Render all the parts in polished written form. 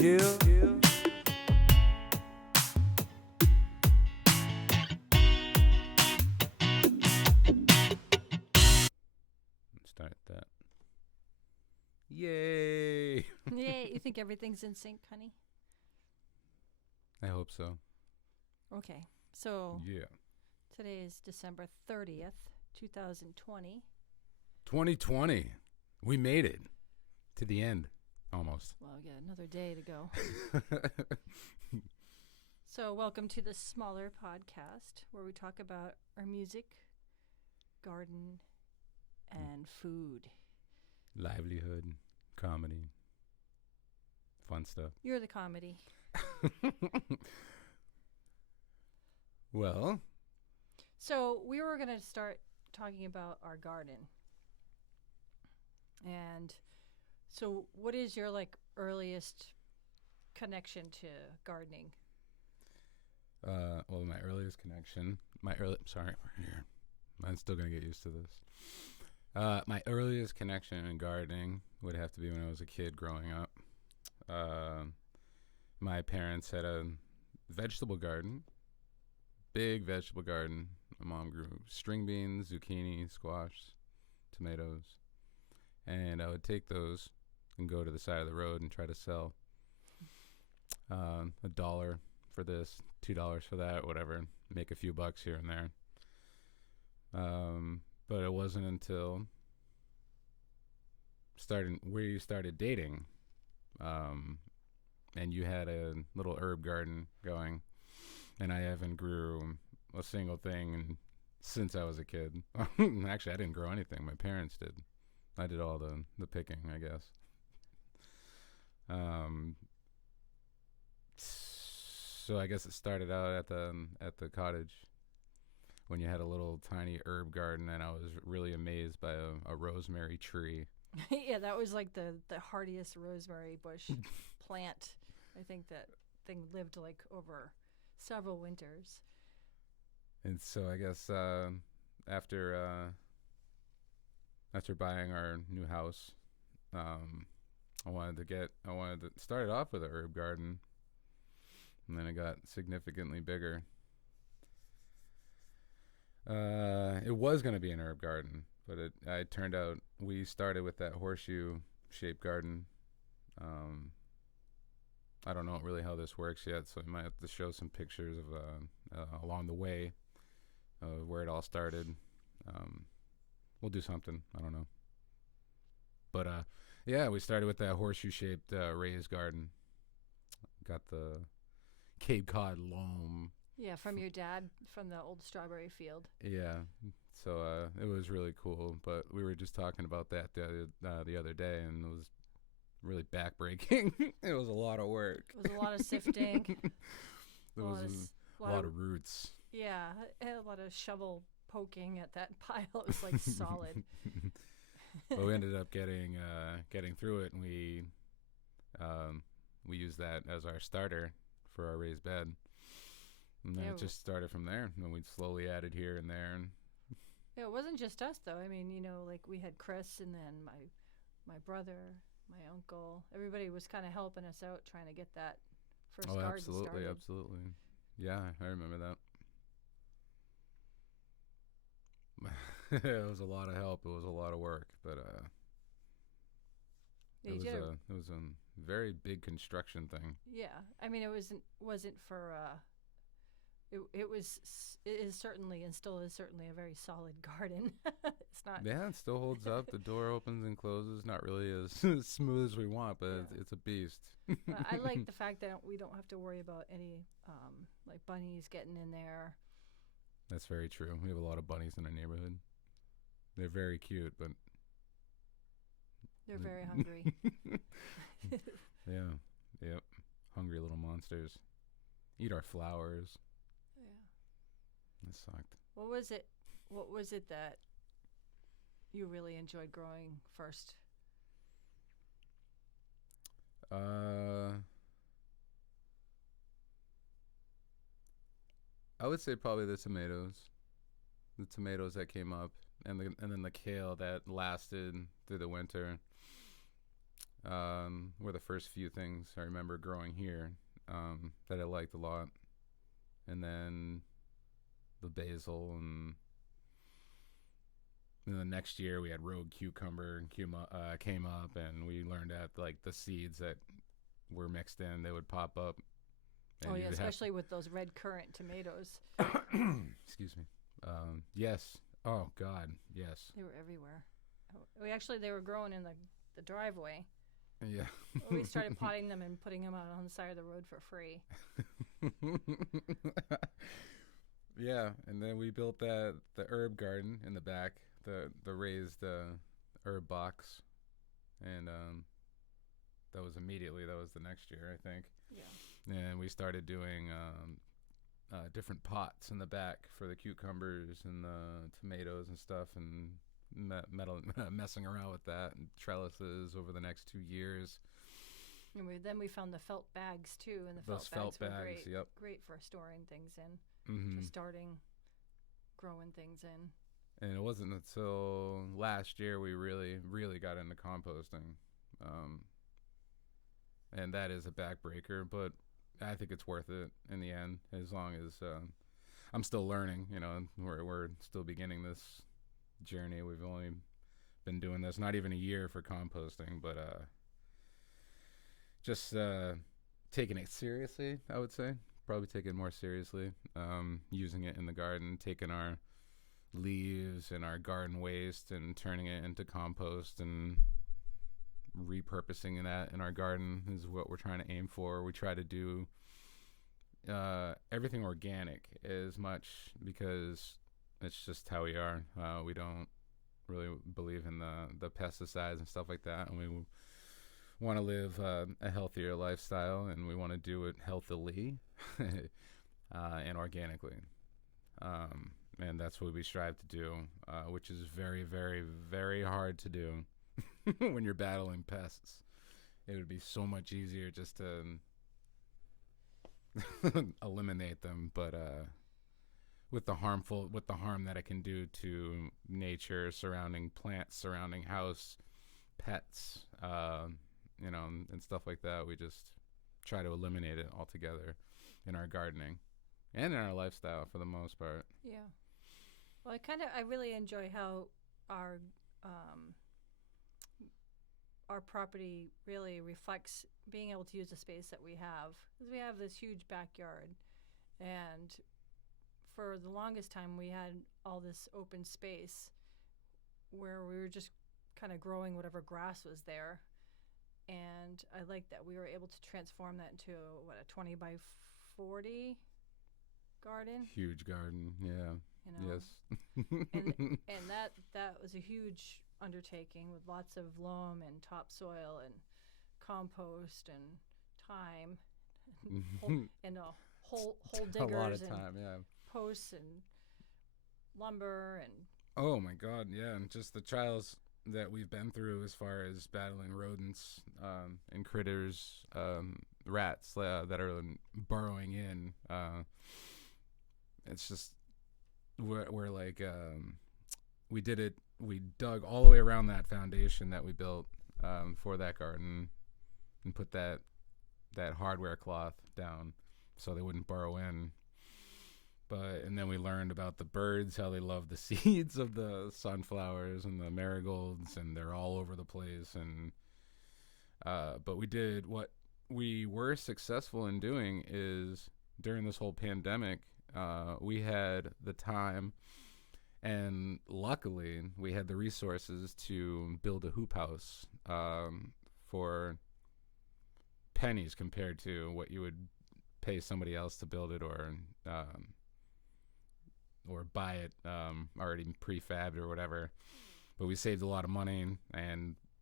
Yeah. Start that. Yay! Yay, you think everything's in sync, honey? I hope so. Okay, so Yeah. today is December 30th, 2020. 2020. We made it to the end. Almost. Well, we got another day to go. So, welcome to the Smaller Podcast, where we talk about our music, garden, and food. Livelihood, comedy, fun stuff. You're the comedy. Well, So, we were going to start talking about our garden. And so, what is your earliest connection to gardening? well, my earliest connection, sorry, we're here. I'm still gonna get used to this. My earliest connection in gardening would have to be when I was a kid growing up. My parents had a vegetable garden, big vegetable garden. My mom grew string beans, zucchini, squash, tomatoes, and I would take those and go to the side of the road and try to sell $1 for this, $2 for that, whatever, make a few bucks here and there. But it wasn't until we started dating, and you had a little herb garden going, and I haven't grew a single thing since I was a kid. Actually, I didn't grow anything. My parents did. I did all the picking, I guess. So I guess it started out at the cottage when you had a little tiny herb garden, and I was really amazed by a rosemary tree. Yeah, that was like the hardiest rosemary bush plant. I think that thing lived over several winters. And so I guess after buying our new house, I wanted to start it off with a herb garden, and then it got significantly bigger. It was going to be an herb garden, but it turned out we started with that horseshoe-shaped garden. I don't know really how this works yet, so I might have to show some pictures of along the way of where it all started. We'll do something. I don't know. But yeah, we started with that horseshoe-shaped raised garden. Got the Cape Cod loam. Yeah, from your dad from the old strawberry field. Yeah, so it was really cool. But we were just talking about that the other day, and it was really backbreaking. It was a lot of work. It was a lot of sifting. There was a lot of roots. Yeah, I had a lot of shovel poking at that pile. It was solid. But we ended up getting through it, and we used that as our starter for our raised bed. And then it just started from there. And then we slowly added here and there. And yeah, it wasn't just us, though. I mean, we had Chris, and then my brother, my uncle. Everybody was kind of helping us out, trying to get that first garden started. Absolutely. Yeah, I remember that. It was a lot of help. It was a lot of work, but Yeah, it was a very big construction thing. Yeah, I mean, it wasn't for. It is certainly and still is certainly a very solid garden. It's not. Yeah, it still holds up. The door opens and closes. Not really as smooth as we want, but Yeah. it's a beast. I like the fact that we don't have to worry about any bunnies getting in there. That's very true. We have a lot of bunnies in our neighborhood. They're very cute, but They're very hungry. yeah, yep, hungry little monsters. Eat our flowers. Yeah. That sucked. What was it that you really enjoyed growing first? I would say probably the tomatoes that came up, and then the kale that lasted through the winter. were the first few things I remember growing here that I liked a lot. And then the basil, and then the next year we had rogue cucumber and came up, and we learned that like the seeds that were mixed in, they would pop up. Oh yeah, especially with those red currant tomatoes. Excuse me. Yes. Oh God, yes. They were everywhere. They were growing in the driveway. Yeah. We started potting them and putting them out on the side of the road for free. Yeah, and then we built the herb garden in the back, the raised herb box, and that was the next year, I think. Yeah. And we started doing different pots in the back for the cucumbers and the tomatoes and stuff, and messing around with that, and trellises over the next 2 years. And then we found the felt bags too, and those felt bags were great, yep. Great for storing things in, Mm-hmm. for starting growing things in. And it wasn't until last year we really, really got into composting. And that is a backbreaker, but I think it's worth it in the end, as long as I'm still learning. We're still beginning this journey. We've only been doing this not even a year for composting, but just taking it seriously, I would say. Probably taking it more seriously, using it in the garden, taking our leaves and our garden waste and turning it into compost and repurposing that in our garden is what we're trying to aim for. We try to do everything organic as much, because it's just how we are. We don't really believe in the pesticides and stuff like that, and we want to live a healthier lifestyle, and we want to do it healthily and organically. And that's what we strive to do, which is very, very, very hard to do when you're battling pests. It would be so much easier just to eliminate them, but with the harm that it can do to nature, surrounding plants, surrounding house, pets, and stuff like that, we just try to eliminate it altogether in our gardening and in our lifestyle for the most part. Yeah. Well, I really enjoy how our property really reflects being able to use the space that we have, because we have this huge backyard, and for the longest time we had all this open space where we were just kind of growing whatever grass was there, and I like that we were able to transform that into a 20 by 40 garden. Huge garden, yeah. Yes. and that was a huge undertaking with lots of loam and topsoil and compost and time and hole diggers, a lot of and time, yeah. posts and lumber and. Oh my God, yeah, and just the trials that we've been through as far as battling rodents and critters, rats that are burrowing in. It's just we're like we did it. We dug all the way around that foundation that we built for that garden, and put that hardware cloth down so they wouldn't burrow in. And then we learned about the birds, how they love the seeds of the sunflowers and the marigolds, and they're all over the place. And but what we were successful in doing is, during this whole pandemic, we had the time, and luckily we had the resources to build a hoop house for pennies compared to what you would pay somebody else to build it, or buy it already prefabbed or whatever. But we saved a lot of money,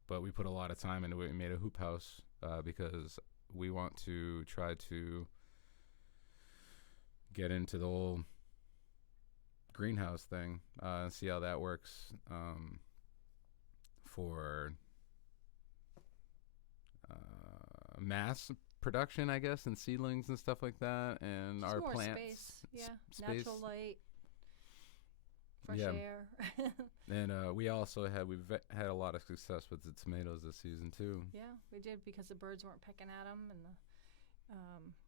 but we put a lot of time into it. We made a hoop house because we want to try to get into the whole greenhouse thing, see how that works for mass production, I guess, and seedlings and stuff like that, and just our more plants. Space. Yeah, space. natural light. fresh Yeah. air. And we've had a lot of success with the tomatoes this season too. Yeah, we did because the birds weren't pecking at them, and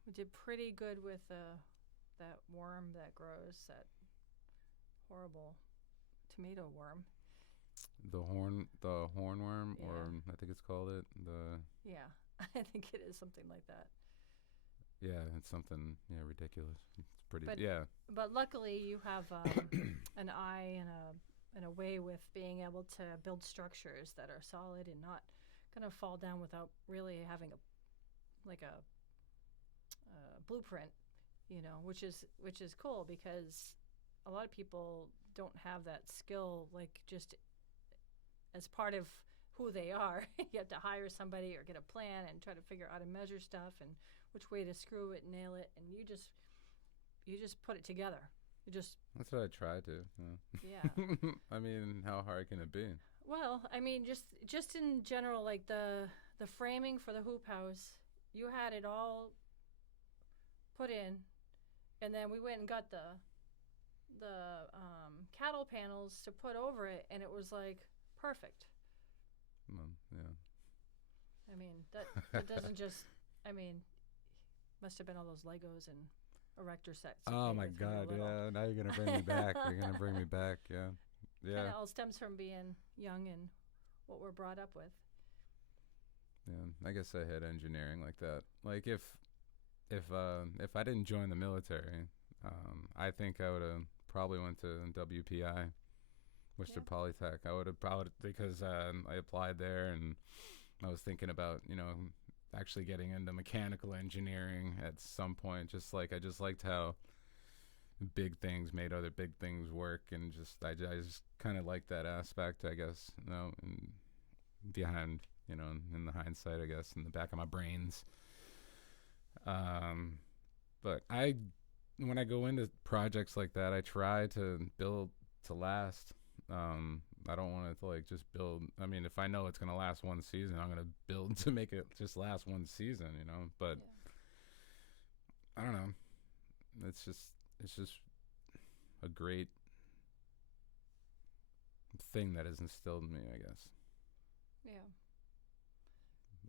we did pretty good with that worm that grows, that horrible tomato worm. The hornworm, Yeah. or I think it's called it. Yeah, I think it is something like that. Yeah, it's something ridiculous. It's pretty But yeah. But luckily, you have an eye and a way with being able to build structures that are solid and not gonna fall down without really having a blueprint, which is cool because a lot of people don't have that skill, like just as part of who they are. You have to hire somebody or get a plan and try to figure out how to measure stuff and which way to screw it, nail it, and you just put it together. That's what I try to. Yeah. I mean, how hard can it be? Well, I mean, just in general, like the framing for the hoop house, you had it all put in, and then we went and got the cattle panels to put over it, and it was like perfect. Yeah. I mean, that doesn't just. I mean, must have been all those Legos and erector sets. you Oh played my with when you were God! little. Yeah. Now you're gonna bring me back. You're gonna bring me back. Yeah. Kind Yeah. of all stems from being young and what we're brought up with. Yeah. I guess I had engineering like that. Like if I didn't join the military, I think I would have probably went to WPI, Worcester Yeah. Polytech. I would have probably because I applied there and I was thinking about actually getting into mechanical engineering at some point. I just liked how big things made other big things work, and I just kind of like that aspect, I guess. And behind in the hindsight, I guess, in the back of my brains. But when I go into projects like that, I try to build to last. I don't want to like just build. I mean, if I know it's gonna last one season, I'm gonna build to make it just last one season. But Yeah. I don't know. It's just a great thing that has instilled in me, I guess. Yeah.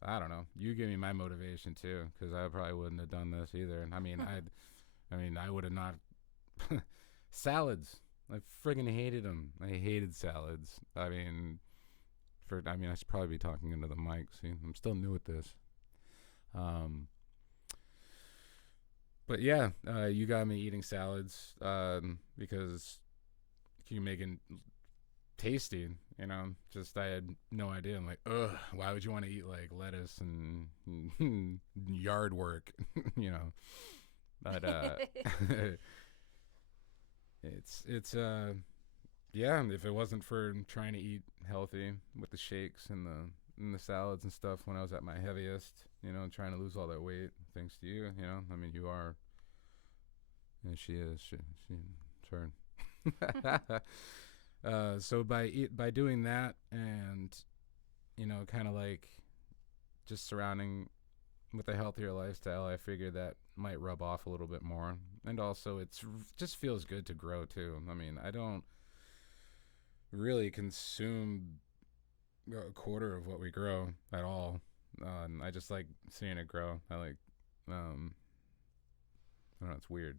I don't know. You give me my motivation too, because I probably wouldn't have done this either. I mean, I would have not. Salads. I friggin' hated them. I hated salads. I should probably be talking into the mic. See, I'm still new at this. But yeah, you got me eating salads because you make it tasty. Just I had no idea. I'm like, ugh, why would you want to eat like lettuce and yard work? But it's yeah. If it wasn't for trying to eat healthy with the shakes and the salads and stuff when I was at my heaviest, trying to lose all that weight, thanks to you, I mean, you are. And she is. She turn. So by doing that and kind of like just surrounding with a healthier lifestyle, I figured that might rub off a little bit more. And also just feels good to grow too. I mean, I don't really consume a quarter of what we grow at all. I just like seeing it grow. I like, I don't know, it's weird.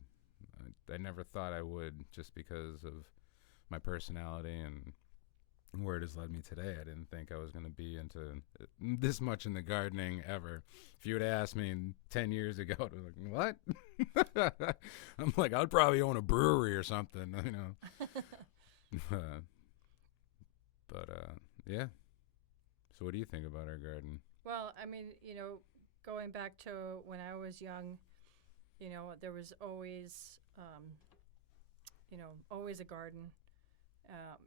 I never thought I would, just because of my personality and where it has led me today. I didn't think I was going to be into this much in the gardening ever. If you would have asked me 10 years ago, I'd be like, what? I'm like, I'd probably own a brewery or something, But yeah. So what do you think about our garden? Well, I mean, going back to when I was young, there was always, always a garden.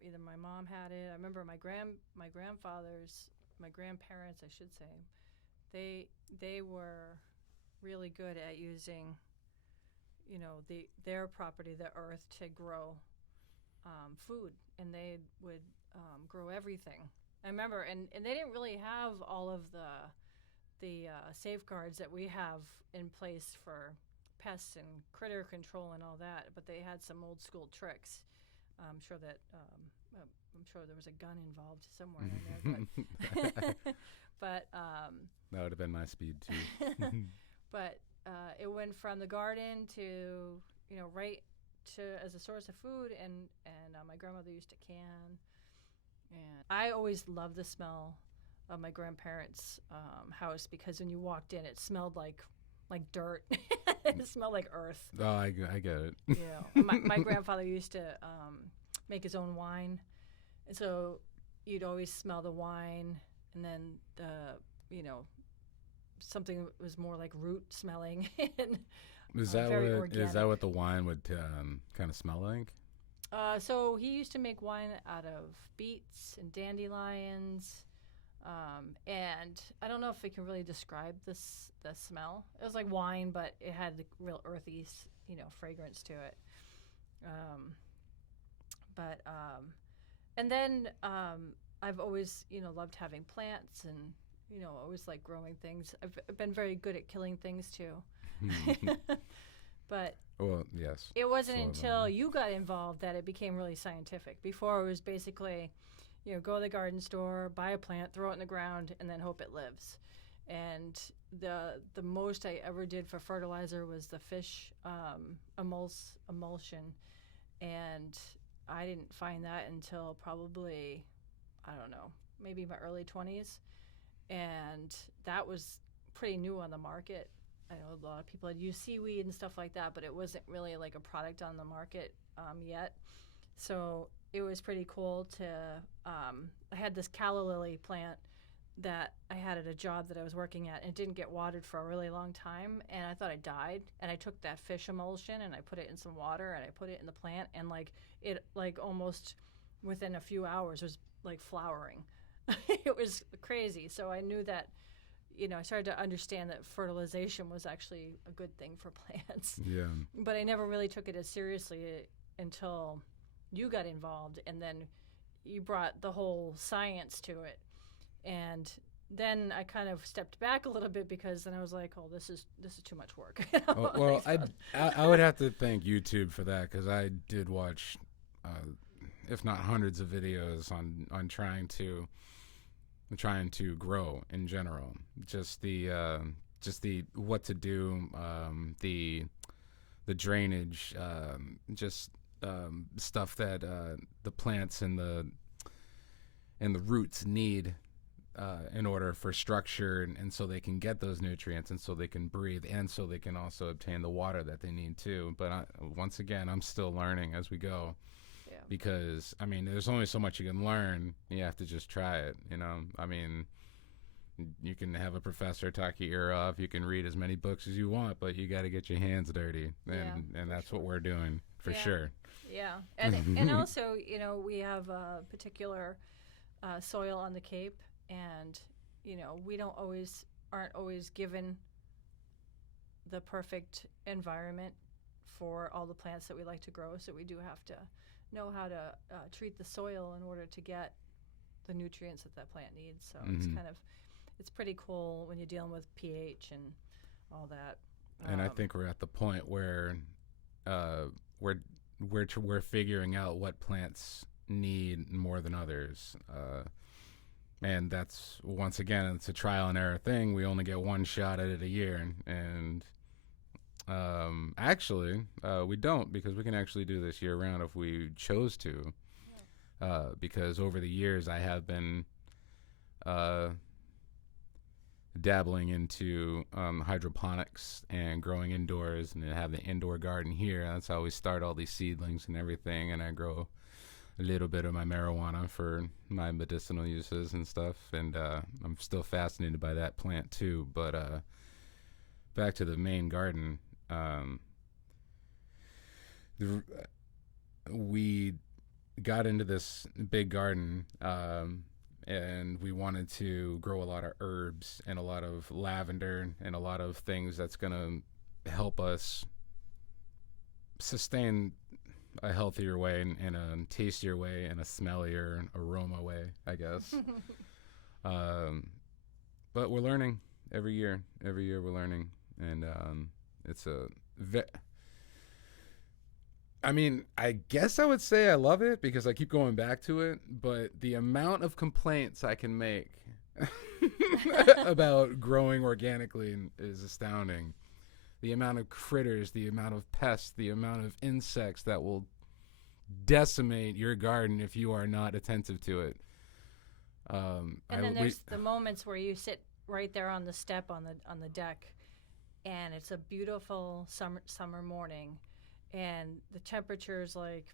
Either my mom had it. I remember my grandparents, I should say, they were really good at using, their property, the earth, to grow food, and they would grow everything. I remember, and they didn't really have all of the safeguards that we have in place for pests and critter control and all that, but they had some old school tricks. I'm sure that I'm sure there was a gun involved somewhere in there, but That would have been my speed too. but it went from the garden to right to as a source of food, and my grandmother used to can, and I always loved the smell of my grandparents' house, because when you walked in, it smelled like dirt. It smelled like earth. Oh, I get it. My grandfather used to make his own wine, and so you'd always smell the wine, and then something that was more like root smelling. And Is that what the wine would kind of smell like? So he used to make wine out of beets and dandelions, and I don't know if I can really describe the smell. It was like wine, but it had the real earthy, fragrance to it. And then I've always, loved having plants, and always like growing things. I've been very good at killing things too. But well, yes. It wasn't until you got involved that it became really scientific. Before, it was basically, go to the garden store, buy a plant, throw it in the ground, and then hope it lives. And the most I ever did for fertilizer was the fish emulsion, and I didn't find that until probably, I don't know, maybe my early 20s, and that was pretty new on the market. I know a lot of people had used seaweed and stuff like that, but it wasn't really like a product on the market yet. So it was pretty cool to, I had this calla lily plant that I had at a job that I was working at, and it didn't get watered for a really long time, and I thought it died. And I took that fish emulsion and I put it in some water, and I put it in the plant, and it almost within a few hours was like flowering. It was crazy. So I knew that, I started to understand that fertilization was actually a good thing for plants. Yeah. But I never really took it as seriously until you got involved, and then you brought the whole science to it. And then I kind of stepped back a little bit, because then I was like, "Oh, this is too much work." Well, I would have to thank YouTube for that, because I did watch, if not hundreds of videos on trying to grow in general. Just the what to do, the drainage, stuff that the plants and the roots need in order for structure, and so they can get those nutrients, and so they can breathe, and so they can also obtain the water that they need too. But once again, I'm still learning as we go. Yeah. Because, there's only so much you can learn. You have to just try it, You can have a professor talk your ear off. You can read as many books as you want, but you got to get your hands dirty. And that's what we're doing, for sure. Yeah. And also, we have a particular soil on the Cape, and, we aren't always given the perfect environment for all the plants that we like to grow. So we do have to know how to treat the soil in order to get the nutrients that plant needs. So it's pretty cool when you're dealing with pH and all that. And I think we're at the point where we're figuring out what plants need more than others. And that's, once again, it's a trial and error thing. We only get one shot at it a year, and actually, we don't, because we can actually do this year round if we chose to. Yeah. Because over the years, I have been dabbling into hydroponics and growing indoors, and I have the indoor garden here. That's how we start all these seedlings and everything, and I grow a little bit of my marijuana for my medicinal uses and stuff, and I'm still fascinated by that plant too. But back to the main garden, we got into this big garden, and we wanted to grow a lot of herbs and a lot of lavender and a lot of things that's going to help us sustain a healthier way, and a tastier way, and a smellier aroma way, I guess. But we're learning every year. Every year we're learning, and it's I mean, I guess I would say I love it because I keep going back to it, but the amount of complaints I can make about growing organically is astounding. The amount of critters, the amount of pests, the amount of insects that will decimate your garden if you are not attentive to it. And then there's the moments where you sit right there on the step on the deck, and it's a beautiful summer morning, and the temperature's like,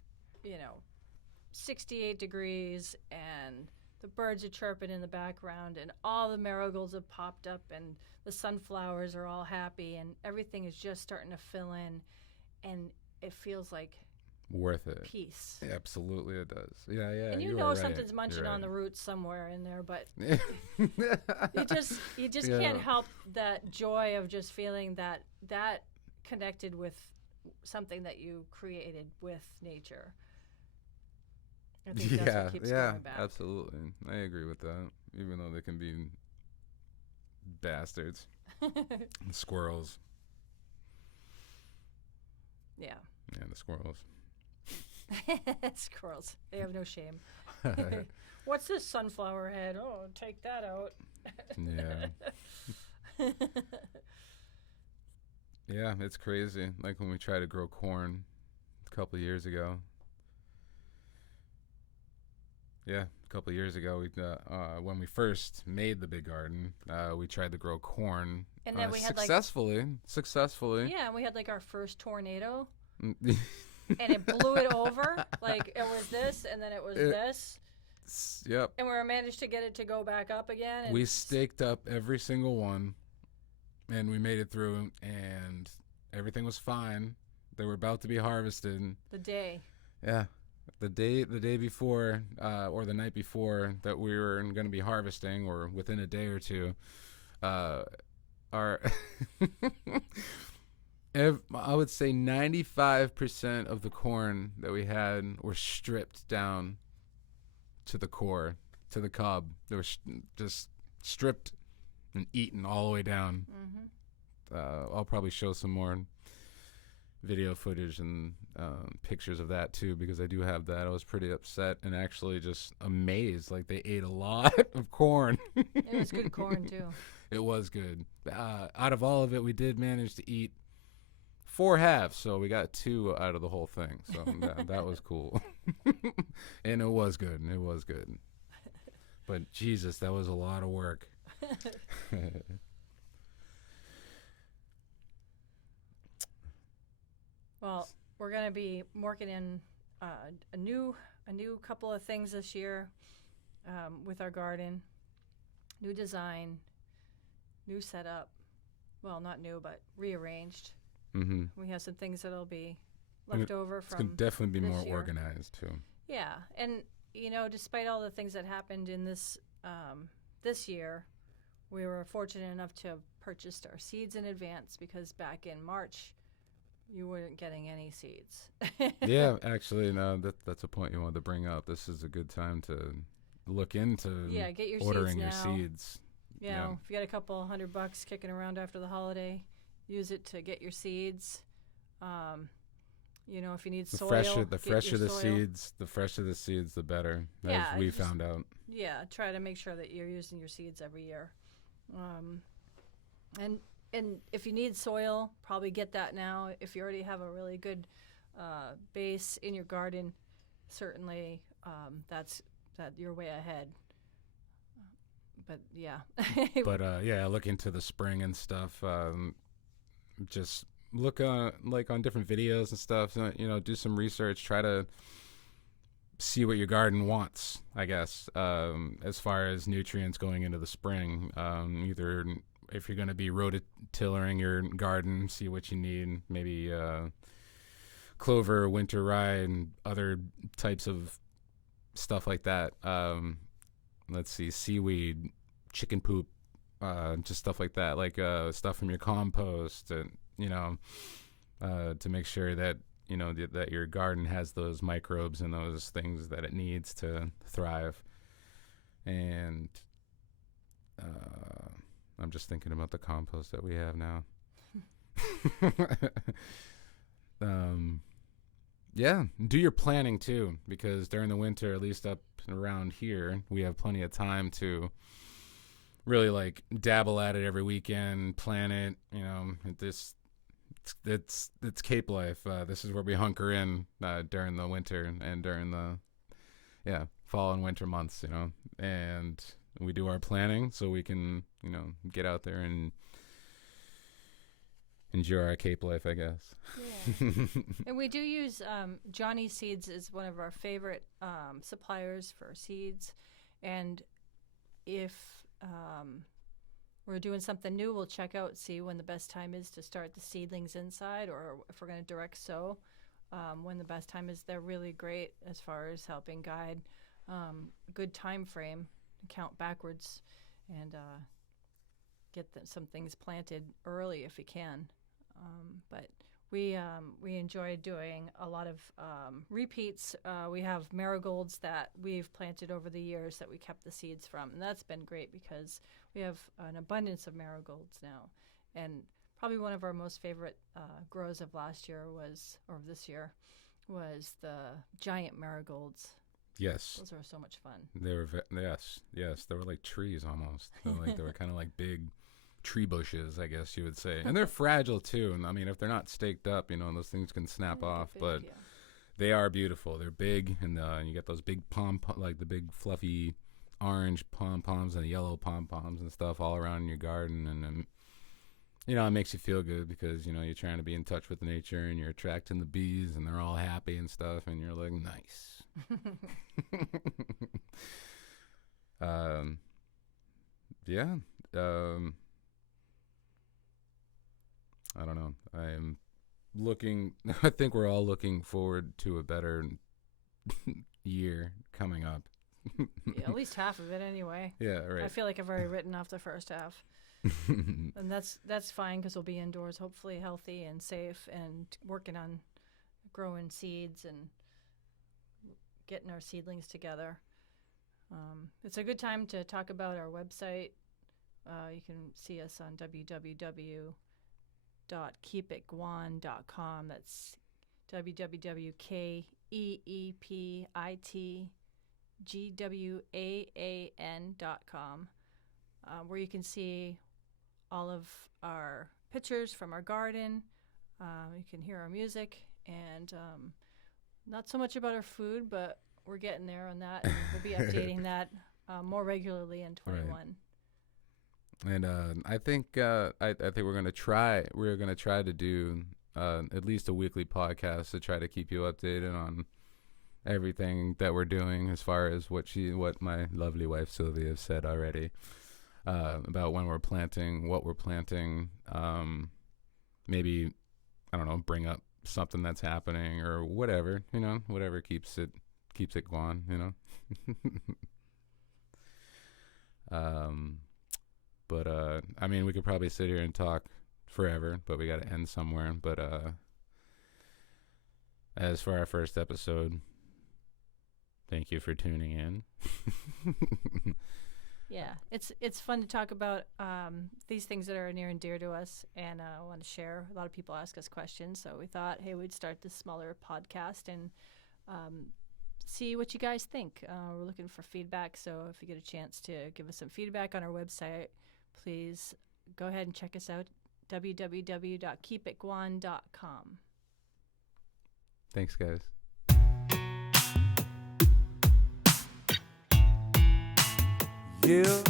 68 degrees, and the birds are chirping in the background, and all the marigolds have popped up, and the sunflowers are all happy, and everything is just starting to fill in, and it feels like worth it. Peace. Absolutely, it does. Yeah. And you know something's munching on the roots somewhere in there, but you just can't help that joy of just feeling that connected with something that you created with nature. I think that's what keeps going back. Absolutely. I agree with that. Even though they can be bastards, squirrels. Yeah. Yeah, the squirrels. Squirrels. They have no shame. What's this sunflower head? Oh, take that out. Yeah. Yeah, it's crazy. Like when we tried to grow corn a couple of years ago. Yeah, a couple of years ago, we when we first made the big garden, we tried to grow corn. And then we had successfully. Yeah, we had like our first tornado. And it blew it over. Like it was this, and then it was this. Yep. And we managed to get it to go back up again. And we staked up every single one, and we made it through, and everything was fine. They were about to be harvested. The day. Yeah. The day before, or the night before that we were going to be harvesting, or within a day or two, our I would say 95% of the corn that we had were stripped down to the core, to the cob. They were just stripped and eaten all the way down. Mm-hmm. I'll probably show some more video footage and pictures of that too, because I do have that. I was pretty upset and actually just amazed. Like they ate a lot of corn. It was good corn too. It was good. Out of all of it, we did manage to eat 4 halves, so we got 2 out of the whole thing. So that was cool. And it was good. It was good. But Jesus, that was a lot of work. Well, we're going to be working in a new couple of things this year with our garden. New design, new setup. Well, not new, but rearranged. Mm-hmm. We have some things that'll be left over from. It's going to definitely be more year. Organized too. Yeah, and despite all the things that happened in this year, we were fortunate enough to have purchased our seeds in advance, because back in March, you weren't getting any seeds. Yeah, actually, no, that's a point you wanted to bring up. This is a good time to look into get your ordering seeds your seeds. Yeah, if you got a couple $100 kicking around after the holiday, use it to get your seeds. If you need soil, the fresher the seeds, the better. As we found out. Yeah, try to make sure that you're using your seeds every year. And if you need soil, probably get that now. If you already have a really good base in your garden, certainly that you're way ahead. But yeah. Look into the spring and stuff. Just look on different videos and stuff. Do some research. Try to see what your garden wants, I guess, as far as nutrients going into the spring. Either if you're going to be rototillering your garden, see what you need. Maybe clover, winter rye, and other types of stuff like that. Let's see, seaweed, chicken poop, just stuff like that, like stuff from your compost, and to make sure that that your garden has those microbes and those things that it needs to thrive. And I'm just thinking about the compost that we have now. Yeah, do your planning too, because during the winter, at least up around here, we have plenty of time to really like dabble at it every weekend, plan it. It's Cape life. This is where we hunker in during the winter and during the fall and winter months. And we do our planning so we can get out there and enjoy our Cape life, I guess. Yeah. And we do use Johnny Seeds is one of our favorite suppliers for seeds. And if we're doing something new, we'll check out, see when the best time is to start the seedlings inside, or if we're going to direct sow, when the best time is. They're really great as far as helping guide a good time frame, count backwards, and get some things planted early if we can. But we enjoy doing a lot of repeats. We have marigolds that we've planted over the years that we kept the seeds from, and that's been great because we have an abundance of marigolds now. And probably one of our most favorite grows of last year this year was the giant marigolds. Yes. Those are so much fun. They were yes. They were like trees almost. They were kind of like big tree bushes, I guess you would say. And they're fragile too. And I mean, if they're not staked up, those things can snap off. But they are beautiful. They're big, and you get those big like the big fluffy orange pom-poms and the yellow pom-poms and stuff all around in your garden. And it makes you feel good because you're trying to be in touch with nature, and you're attracting the bees, and they're all happy and stuff, and you're like, nice. Yeah. I don't know. I think we're all looking forward to a better year coming up. Yeah, at least half of it anyway. Yeah, right. I feel like I've already written off the first half. And that's fine because we'll be indoors, hopefully healthy and safe, and working on growing seeds and getting our seedlings together. It's a good time to talk about our website. You can see us on www.keepitguan.com. That's www.keepitguan.com, where you can see all of our pictures from our garden. You can hear our music, and not so much about our food, but we're getting there on that. And we'll be updating that more regularly in 21. Right. And I think we're gonna try to do at least a weekly podcast to try to keep you updated on everything that we're doing, as far as what my lovely wife Sylvia has said already about when we're planting, what we're planting. Maybe, I don't know, bring up something that's happening or whatever, whatever keeps it going, But I mean, we could probably sit here and talk forever, but we got to end somewhere. But as for our first episode, thank you for tuning in. Yeah, it's fun to talk about these things that are near and dear to us, and I want to share. A lot of people ask us questions, so we thought, hey, we'd start this smaller podcast and see what you guys think. We're looking for feedback, so if you get a chance to give us some feedback on our website, please go ahead and check us out, www.keepitguan.com. Thanks, guys. Yeah.